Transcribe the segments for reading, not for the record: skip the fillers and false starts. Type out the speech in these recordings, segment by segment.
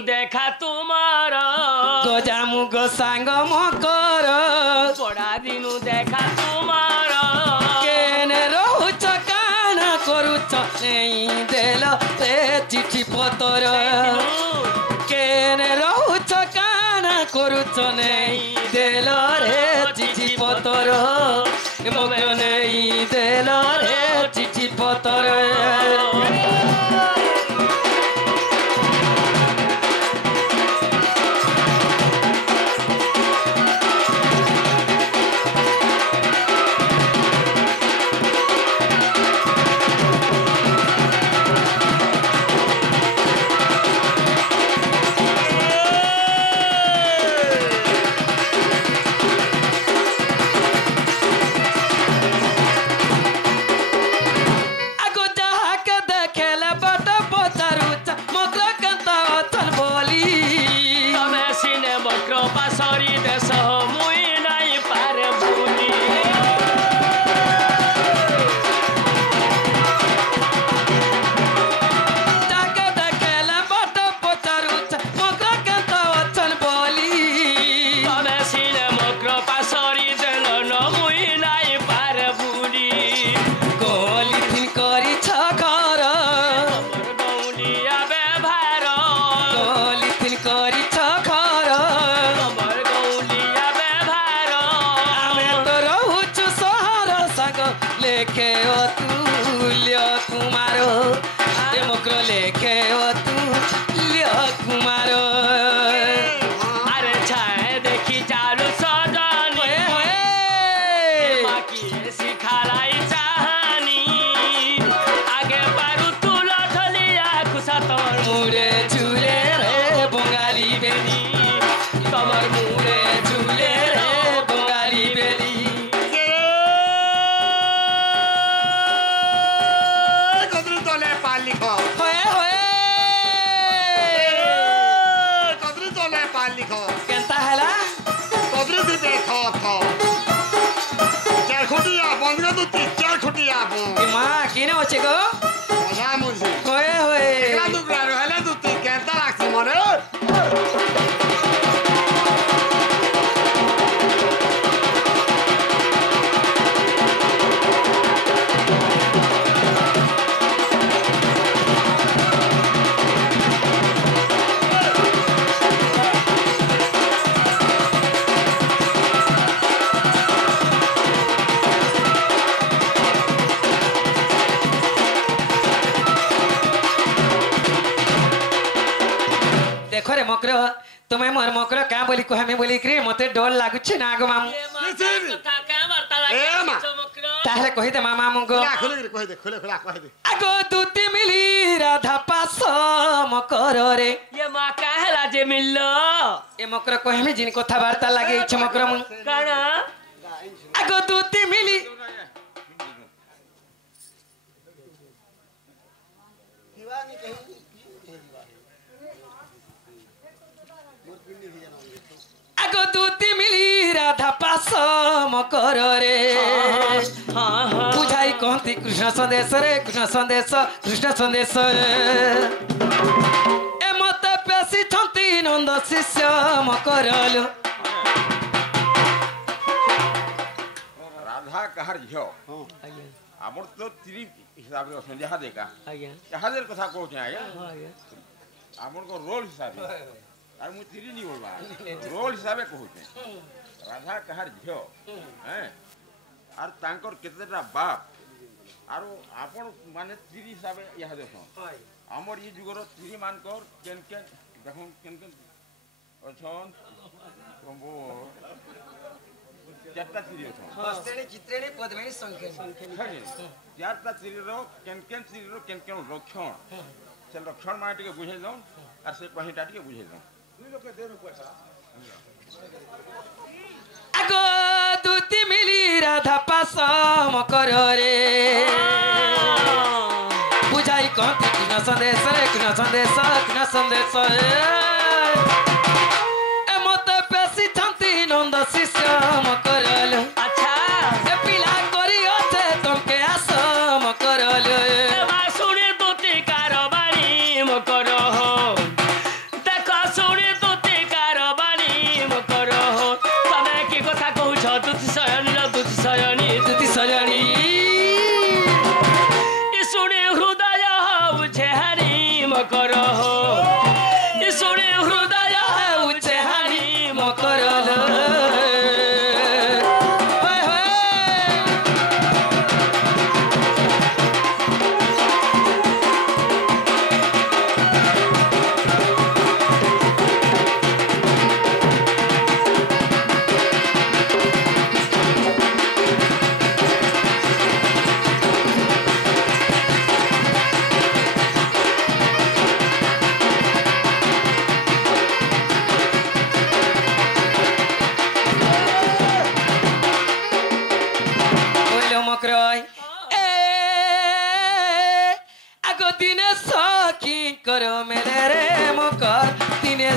देखा तुमार गजामुग सांग मकर बड़ा दिन देखा तुमार केने रहुच कान करुच नहीं देल से चिठी पतर केने रहुच कान करुच नहीं देल रे चिठी पतर मग नहीं देल रे चिठी पतर तुम्हें मोर मकर क्या बोली को हमें बोली कि मते डर लागुछे ना गो मामू ताहले कहि दे मामा मुगो आगो दूती मिली राधा पास मकर रे ये मा कहला जे मिललो ए मकर को हमें जिन कथा वार्ता लागे इछ मकर मु काना आगो दूती मिली आगो दूती मिली राधा पास मकर रे बुझाई कहती कृष्ण संदेश रे कृष्ण संदेश ए मत पेशी छंती नंद शिष्य मकर राधा कहार झियो आमर तो तिरी हिसाब रे असन जहा देका जहाजेर कथा कहते आया आमर को रोल हिसाब আর মু তিরি নি বলবা রোল হিসাবে কহুছে রাধা কাহার ঝিও হ্যাঁ আর তাঙ্কর কেতেটা বাপ আর আপন মানে তিরি হিসাবে ইহা দেখো আমার এই যুগর তিরি মানকর কেন কেন দেখুন কেন কেন অছন কম্বো চারটা তিরি অছন হস্তেনি চিত্রেনি পদ্মেনি সংখ্যা চারটা তিরির কেন কেন তিরির কেন কেন লক্ষণ সে লক্ষণ মানে টিকে বুঝাই দাও আর সে কহিটা টিকে বুঝাই দাও आगो दूती मिली राधा पास मकर रे बुझाई कहती कृष्ण संदेश ए मत पेशी छंती नंद शिष्य मकर अच्छा ए पिला करी अछे तमके आस मकर सुने दूती कारबारी मकर हो देख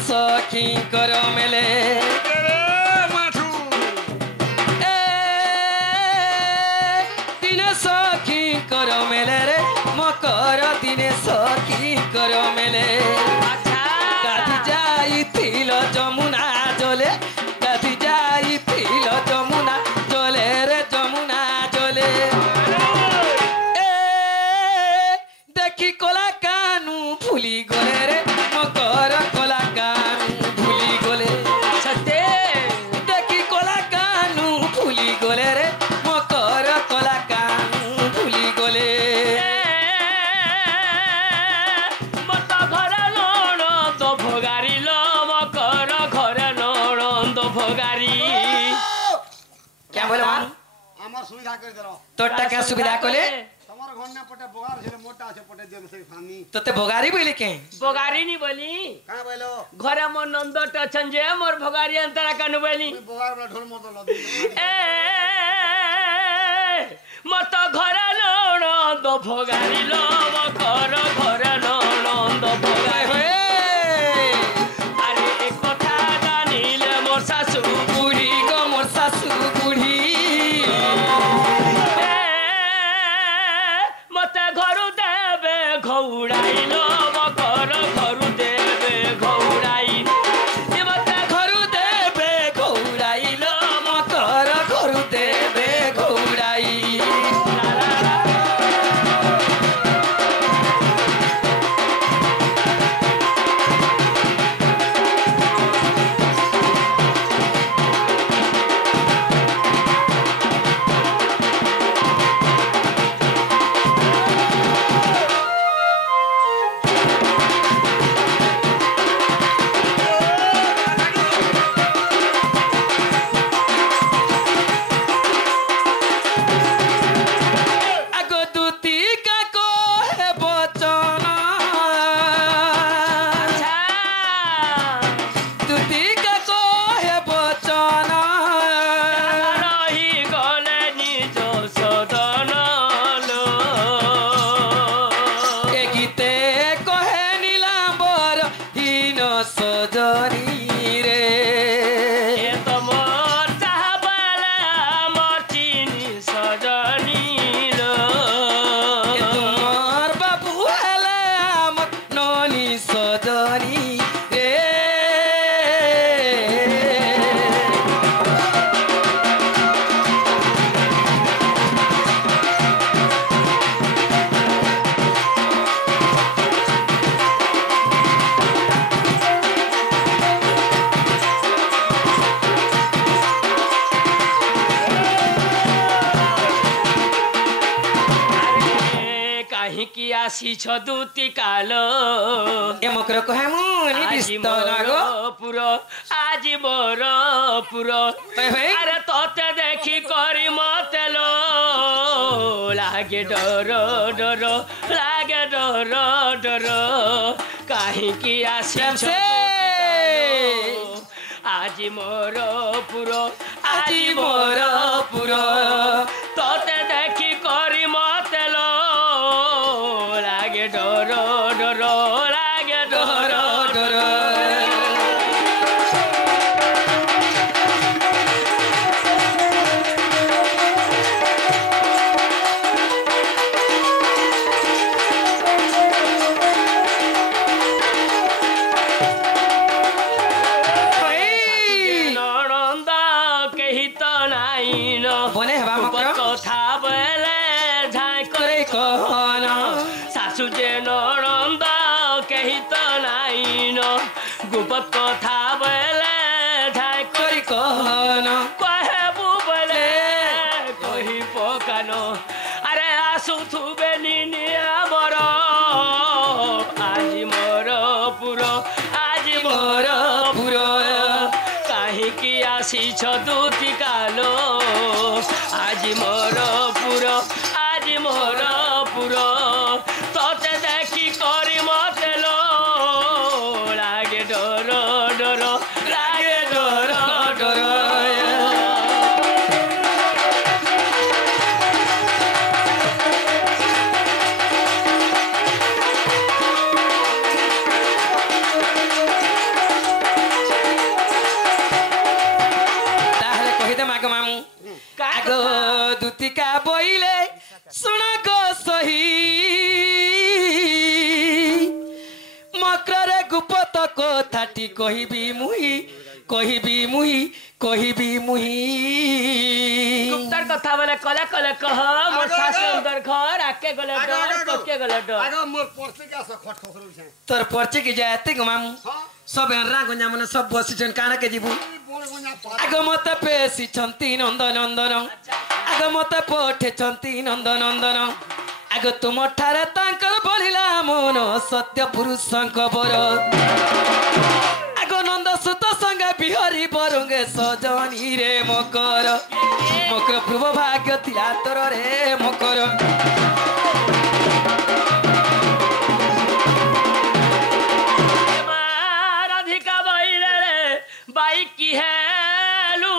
सखी कर मेले ए दिने सखी कर मेले रे मकर दिने सखी कर मेले गाधी जाइथिल जमुना जले गाधी जाइथिल जमुना जले रे जमुना जले ए देखी कोला कानू भूली गले रे मकर कोला कानू भूली गले सत्य देखी कोला कानू भूली गले रे मकर कोला कानू भूली गले मत घर नणंद भोगारी लो मकर घर नणंद भोगारी क्या बोले मान আমার সুবিধা করে দিল तोटा क्या सुविधा कोले তোমার ঘন্না পটে বগার ছিল মোটা আছে পটে দেন সেই ফানি तो ते भोगारी बोले के भोगारी नहीं बोली কাঁ বইলো घरे मोर नंदट अछन जे मोर भोगारी अंतरा कानु बोली তুমি বগার বলা ঢোল মতো লদি ए मत घर नणंद भोगारी लो मकर घर नणंद भोगारी अरे एक कथा जानिले मोर सासू बुढ़ी को मोर सासू बुढ़ी मते घरु देबे घौड़ाइलो मकर घरु देबे घौड़ाई मते घरु देबे घौड़ाइलो मकर घरु देबे घौड़ाई आगो दूती का को है बचन अच्छा दूती का को है बचन रही गले निज सदन लो ए गीते कहे नीलांबर हीन सजनी रे ए तो मोर चाहबाला मोर चिनी सजनी लो ए तुमार बाबू हेले आमर ननी सजनी रे अरे काहे की आसी छ दूती कालो ए मकर कहे मुनी আজি बिस्त नागो পুর আজি মোর পুর ভাই ভাই আরে তোতে দেখি করি মতে লো লাগে ডর ডর লাগে ডর ডর কাহিকি प्रेम আসি से আজি মোর পুর আজি मोर पुरो তোতে দেখি করি মতে লো লাগে ডর ডর লাগে ডর डर भाई नणंद केही त नाइन बने हवा मकर কথা বলে ঝাই करे कहन শাশু যে ননন্দ কেহি তো নাইন গুপত কথা বলে ঝাই करे कहन কহেবু বলে কহি পকানো আরে আসু থুবে নিনি আমার আজি মোর পুর আজি মোর मोर पुरो কাহিকি আসিছ দুতি কালো আজি মোর পুর আজি মোর পুর তোতে দেখি করি মতে লো লাগে ডর ডর লাগে ডর ডর ରାଧିକା ବୋଇଲେ ଶୁଣ ଗୋ ସହି ମକରରେ ଗୁପତ କଥାଟି କହିବି ମୁହିଁ गुप्तर कथा बोले कले कले कह मोर सास अंदर घर आके गले डर पके गले डर आगे मोर पर्ची का से खट खसरो छे तोर पर्ची की जाते गो मामू सब एनरा गंजा मन सब बसी छन काना के जीबू आगो मते पेसी छंती नंदन नंदन आगो मते पठे छंती नंदन नंदन आगो तुम ठारे तांकर बोलिला मन सत्य पुरुषंक बर नंद सुत संग बिहरी बरुंगे सजनी रे मकर मकर पूर्व भाग्य थिला तोर रे मकर राधिका बाईले रे बाई की हेलू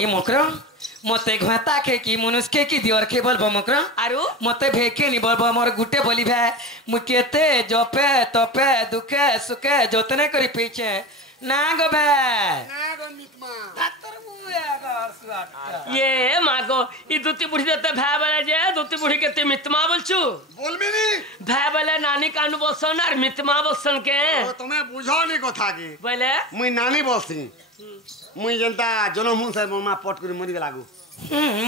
ये मकर मते घाता के की मनुष्य की दिवर के बोलबो मकर आरु मते भेके नि बोलबो मोर गुटे बोली भे मु केते जपे तपे दुखे सुखे जतने करी पीछे ना गो भे ना गो मितमा तोर मुया घर सुआट ये मागो ई दुती बुढ़ी देते भै बोले जे दुती बुढ़ी के ते मितमा बोलछु बोलबी नी भै बोले नानी कानु बसन और मितमा बसन के तुम्हें बुझो नी कथा के बोले मुई नानी बसी मुई जनता जनम से मोर मां पट करी मरी गलागु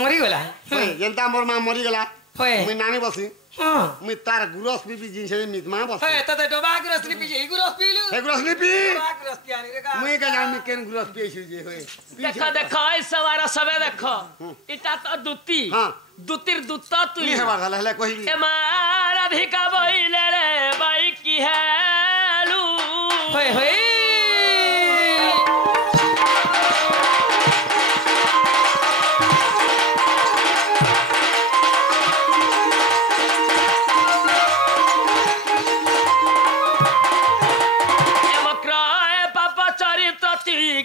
मरी गला जनता मोर मां मरी गला होय मुई नानी बसी हां मुई तार गुरस पीपी जिन से मितमा बसी होय तते डोबा गुरस लिपि जे गुरस पीलु हे गुरस लिपि डोबा गुरस पियानी रे का मुई का जान में केन गुरस पी छी जे होय देखो देखो ई सवारा सबे देखो इटा तो दुती हां दुतिर दुत्ता तू नी हेबार हले हले कहि ए मार अधिका बइले रे बाई की हेलू होय होय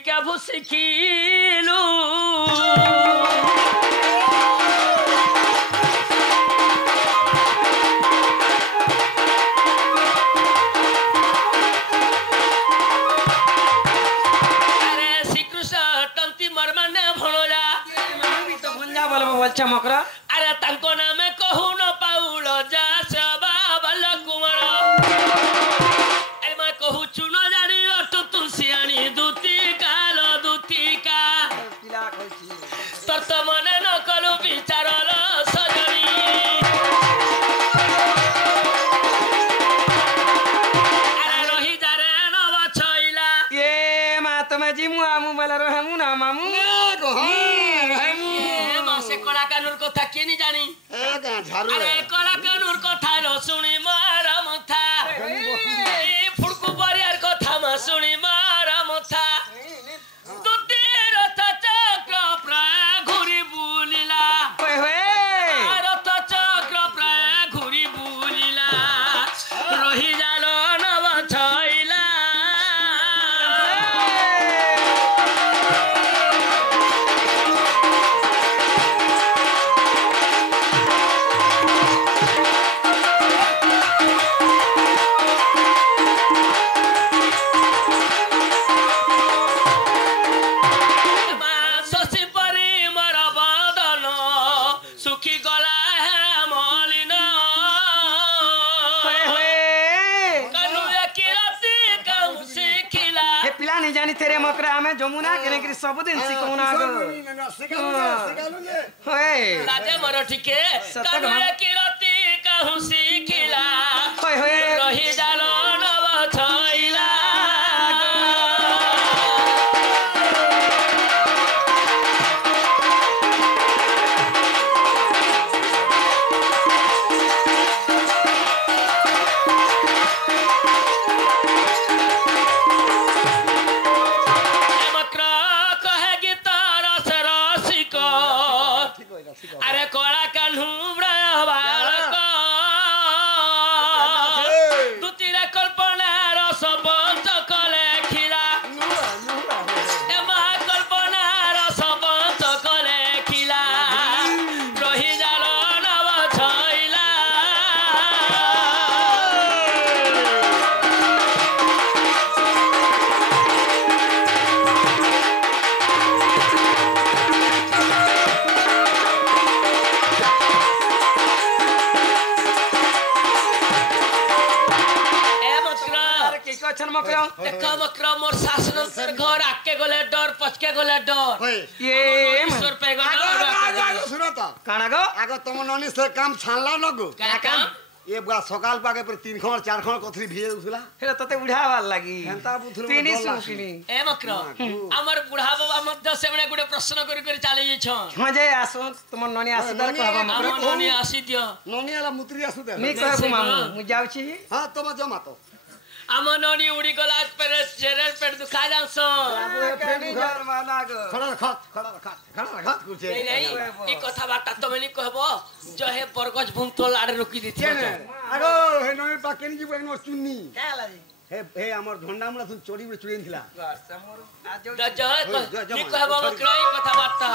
के भूसिखिलू अरे श्रीकृष्ण टंती मर्मने भणोला तो भंजा बोलबो बोलछा मकरा अरे तांको नामे कहू न पाउल जा सबा बल कुमार अरे मैं कहू चुनो जानी अटु तुलसियानी दूती कालो दूती का किला कहछि तोर तो मने न कलु विचारल सजनी अरे रही जारे न बछइला ये मा तमे जिमु आमु मला रहमु ना मामु मासे कला कानुर कथा के नि जानी ए गा झारू अरे कला कानुर कथा न सुनी मार मुथा ए फुडकु परियार कथा मा सुनी मार मुथा दुती रथ चक्र प्राय घुरी बुलिला होय होय रथ चक्र प्राय घुरी बुलिला रही जालो नव छैला शशि परी मर बदन सुखी गला है मलिन होय होय कनु किरती कहूँ सिखिला हे पिला नहीं जानी तेरे मकरा हमें जमुना केने करी सब दिन सिखौना गो होय राजे मर ठीके कनु किरती कहूँ सिखिला होय होय रही जालो नव छैला मक्र कहे गीत रस रसिक अरे कला कान्हू बालक दुतीरे कल्पना रस बंच कले खिला ए महाकल्पना रस बंच कले खिला रही जालो नव छैला ठीक अछन मकरो देख मकर मोर शासन से घर आके गले डर पछके गले डर ओए ये ईश्वर पे आगो सुनो तो काना गो आगो तुम ननी से काम छानला लगो क्या काम ये बुआ सकाल पाके पर 3 खण 4 खण कथरी भिजे उठला हेला तते बुढ़ा वाल लागी हेंता बुथुर तिनी सुकिनी ए मकर हमर बुढ़ा बाबा मध्य से बने गुडे प्रश्न करी करी चाले जे छ हम जे आसो तुम ननी आसो दर कहबा हम मकरो ननी आसी दियो ननी आला मुत्री आसु दे मी कहबो मामू मु जाउची हां तुम जमा तो हम ननी उड़ी गला पर चेहरे पेट दुखा जासो केनी घर माना गो खड़ा रखत कुछ नहीं नहीं ई कथा बाटा तमे नि कहबो जो हे बरगज भूमतोल आड़े रोकी दिथि आगो हे ननी पाकेनी जी बनो चुन्नी क्या लागी हे हमर झंडा मुला सुन चोरी में चुरेन थिला समोर आज जो नि कहबो मकरो ई कथा बाटा